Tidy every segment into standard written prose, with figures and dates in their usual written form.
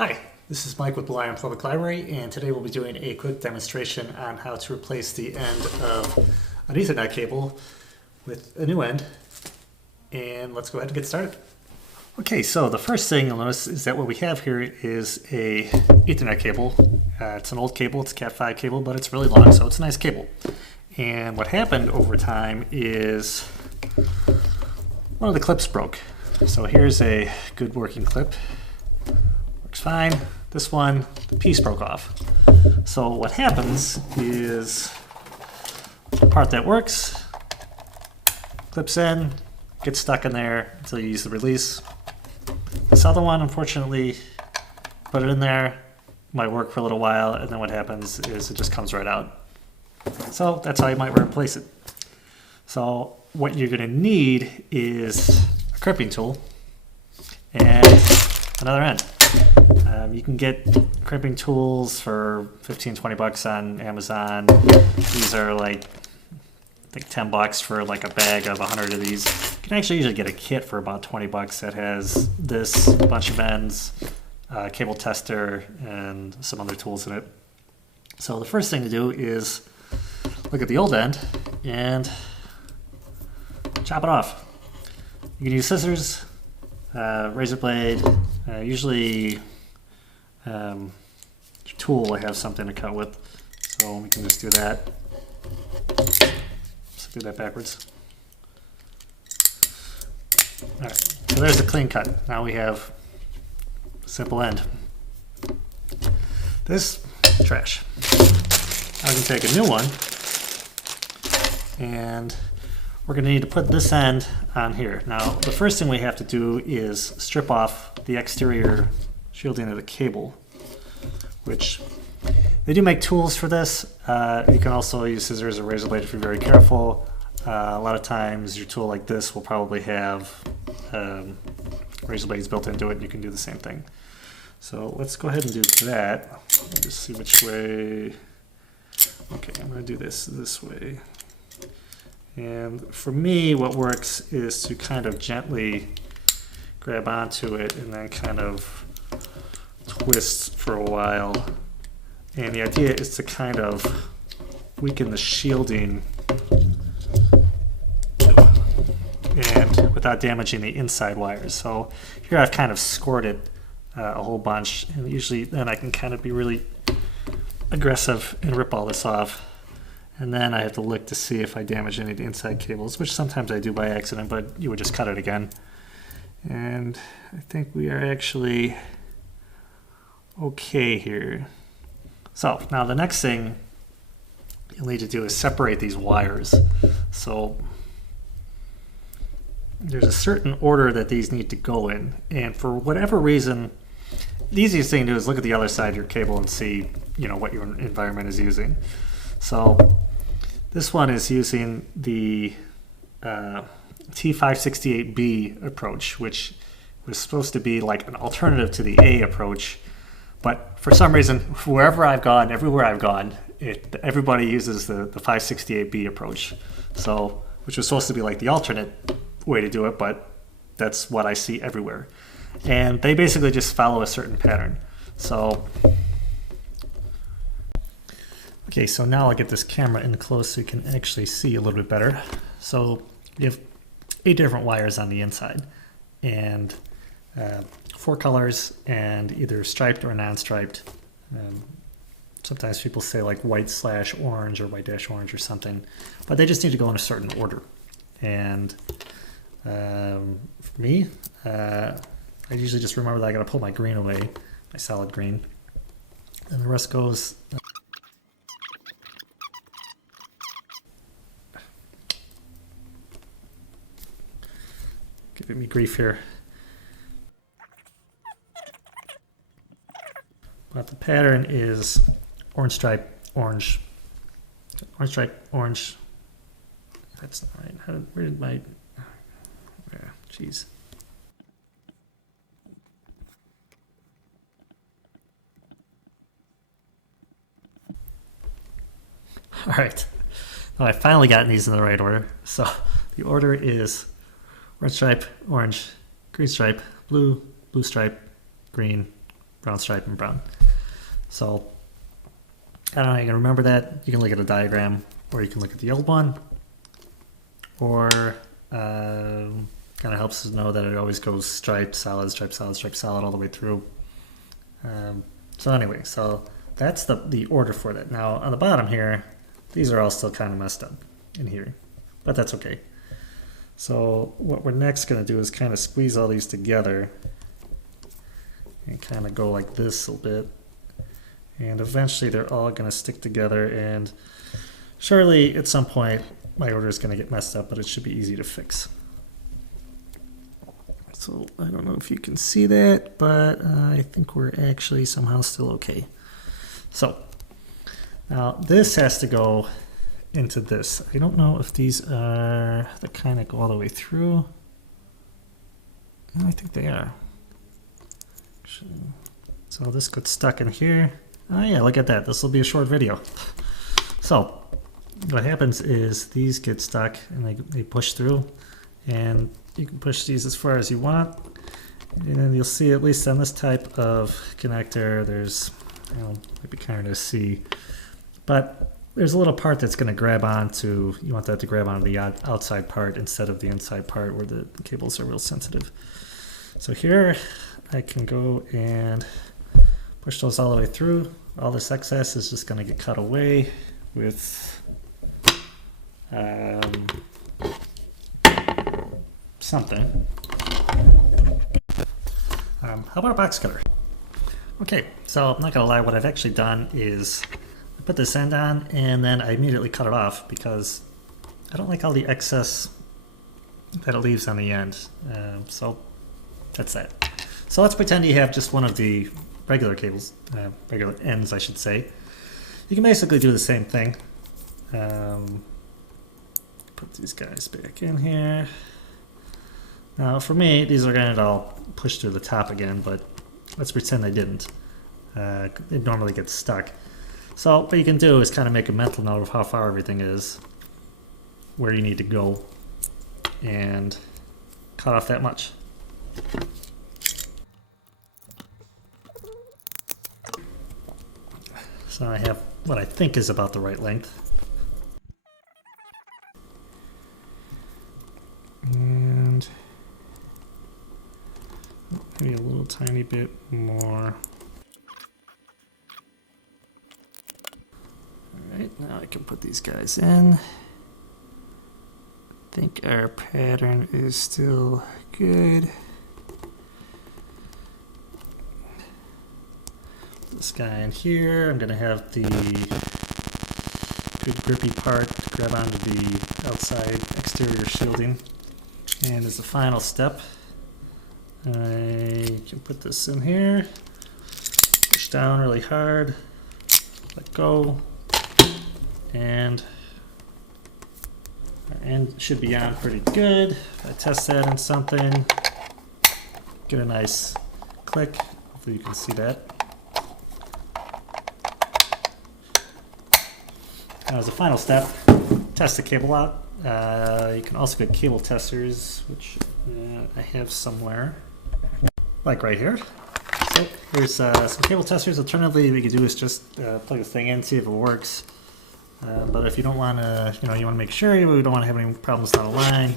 Hi, this is Mike with Blue Iron Public Library, and today we'll be doing a quick demonstration on how to replace the end of an Ethernet cable with a new end. And let's go ahead and get started. Okay, so the first thing you'll notice is that what we have here is a Ethernet cable. It's an old cable, it's a Cat5 cable, but it's really long, so it's a nice cable. And what happened over time is one of the clips broke. So here's a good working clip. Works fine. This one, the piece broke off. So what happens is the part that works clips in, gets stuck in there until you use the release. This other one, unfortunately, put it in there, might work for a little while, and then what happens is it just comes right out. So that's how you might replace it. So what you're going to need is a crimping tool and another end. You can get crimping tools for 15-20 bucks on Amazon. These are like, I think 10 bucks for like a bag of 100 of these. You can actually usually get a kit for about 20 bucks that has this, a bunch of ends, cable tester, and some other tools in it. So the first thing to do is look at the old end and chop it off. You can use scissors, razor blade, usually tool I have something to cut with, so we can just do that. Let's do that backwards. Alright, so there's the clean cut. Now we have a simple end. This, trash. Now we can take a new one, and we're going to need to put this end on here. Now, the first thing we have to do is strip off the exterior shielding of the cable, which they do make tools for this. You can also use scissors or razor blade if you're very careful. A lot of times your tool like this will probably have razor blades built into it, and you can do the same thing. So let's go ahead and do that. Let me just see which way. Okay, I'm going to do this way. And for me, what works is to kind of gently grab onto it and then kind of twist for a while. And the idea is to kind of weaken the shielding and without damaging the inside wires. So here I've kind of scored it a whole bunch, and usually then I can kind of be really aggressive and rip all this off. And then I have to look to see if I damage any of the inside cables, which sometimes I do by accident, but you would just cut it again. And I think we are actually okay here. So now the next thing you'll need to do is separate these wires. So there's a certain order that these need to go in, and for whatever reason, the easiest thing to do is look at the other side of your cable and see, you know, what your environment is using. So this one is using the T568B approach, which was supposed to be like an alternative to the A approach. But for some reason, wherever I've gone, everywhere I've gone, everybody uses the 568B approach. So, which was supposed to be like the alternate way to do it, but that's what I see everywhere. And they basically just follow a certain pattern. So, okay, so now I'll get this camera in close so you can actually see a little bit better. So you have 8 different wires on the inside, and 4 colors, and either striped or non-striped. Sometimes people say like white/orange or white-orange or something, but they just need to go in a certain order. And for me, I usually just remember that I got to pull my green away, my solid green, and the rest goes. Giving me grief here. But the pattern is orange stripe, orange, orange stripe, orange. That's not right. Where did my... Jeez. All right. Well, I finally gotten these in the right order. So the order is red stripe, orange, green stripe, blue, blue stripe, green, brown stripe and brown. So I don't know, you can remember that. You can look at a diagram, or you can look at the old one, or kind of helps us know that it always goes stripe, solid, stripe, solid, stripe, solid all the way through. So anyway, so that's the order for that. Now on the bottom here, these are all still kind of messed up in here, but that's okay. So what we're next going to do is kind of squeeze all these together and kind of go like this a little bit. And eventually they're all going to stick together, and surely at some point my order is going to get messed up, but it should be easy to fix. So I don't know if you can see that, but I think we're actually somehow still okay. So now this has to go into this. I don't know if these are the kind that go all the way through. I think they are. So this gets stuck in here. Oh yeah, look at that. This will be a short video. So what happens is these get stuck and they push through, and you can push these as far as you want. And you'll see, at least on this type of connector, there's, might be kind of see, but there's a little part that's going to grab onto, you want that to grab onto the outside part instead of the inside part where the cables are real sensitive. So here I can go and push those all the way through. All this excess is just going to get cut away with something. How about a box cutter? Okay, so I'm not going to lie, what I've actually done is I put this end on and then I immediately cut it off because I don't like all the excess that it leaves on the end. So that's that. So let's pretend you have just one of the regular cables, regular ends I should say. You can basically do the same thing. Put these guys back in here. Now for me, these are going to all push through the top again, but let's pretend they didn't. They normally get stuck. So what you can do is kind of make a mental note of how far everything is, where you need to go, and cut off that much. So I have what I think is about the right length. And maybe a little tiny bit more. Alright, now I can put these guys in. I think our pattern is still good. This guy in here, I'm going to have the good grippy part to grab onto the outside exterior shielding. And as the final step, I can put this in here, push down really hard, let go, and our end should be on pretty good. If I test that in something, get a nice click. Hopefully you can see that. Now as a final step, test the cable out. You can also get cable testers, which I have somewhere, like right here. So here's some cable testers. Alternatively, what you can do is just plug this thing in, see if it works. But if you don't want to, you want to make sure you don't want to have any problems down the line,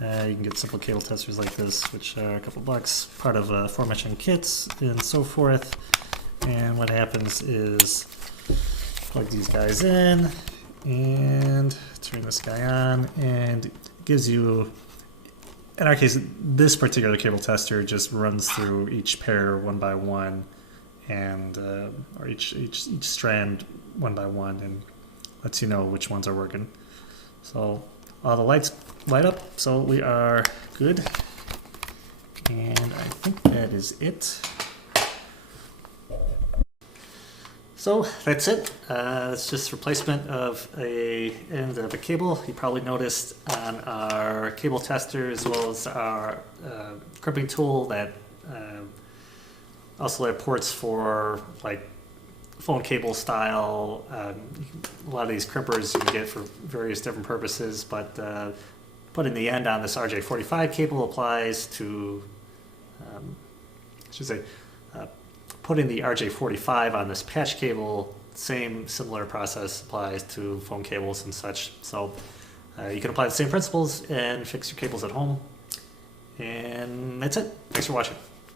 you can get simple cable testers like this, which are a couple bucks, part of aforementioned kits and so forth. And what happens is plug these guys in and turn this guy on, and it gives you, in our case, this particular cable tester just runs through each pair one by one, and or each strand one by one, and lets you know which ones are working. So all the lights light up, so we are good, and I think that is it. So that's it. It's just replacement of a end of a cable. You probably noticed on our cable tester as well as our crimping tool that also have ports for like phone cable style. A lot of these crimpers you can get for various different purposes, but putting the end on this RJ45 cable applies to, I should say, putting the RJ45 on this patch cable, similar process applies to phone cables and such. So you can apply the same principles and fix your cables at home. And that's it. Thanks for watching.